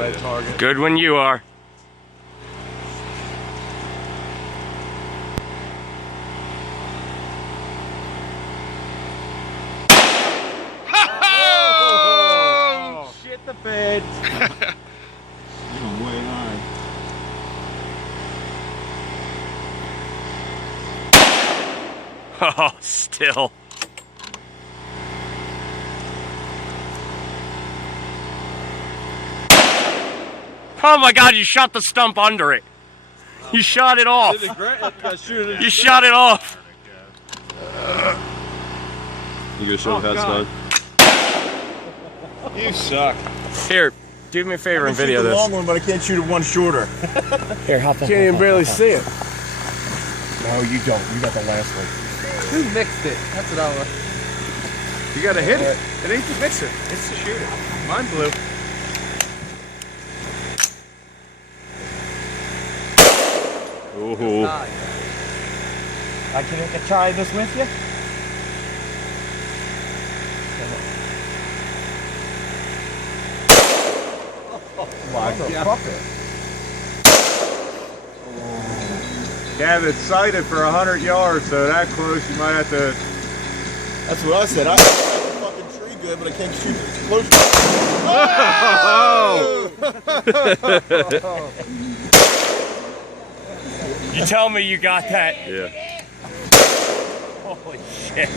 red target. Good when you are. Oh, shit the bed. You're way high. Oh, still. Oh my God, you shot the stump under it. You shot it off. You shot it off. You gonna show them how it's done? You suck. Here, do me a favor and video the this. long one, but I can't shoot it one shorter. Here, hop on. Can't even barely see it. No, you don't. You got the last one. Who mixed it? That's what I was. You gotta hit it. It ain't to mix it. It's to shoot it. Mine blew. Ooh. I can try this with you? Yeah, it's sighted for 100 yards, so that close you might have to. That's what I said. I the fucking tree good, but I can't shoot it close. Oh! You tell me you got that. Yeah. Holy shit.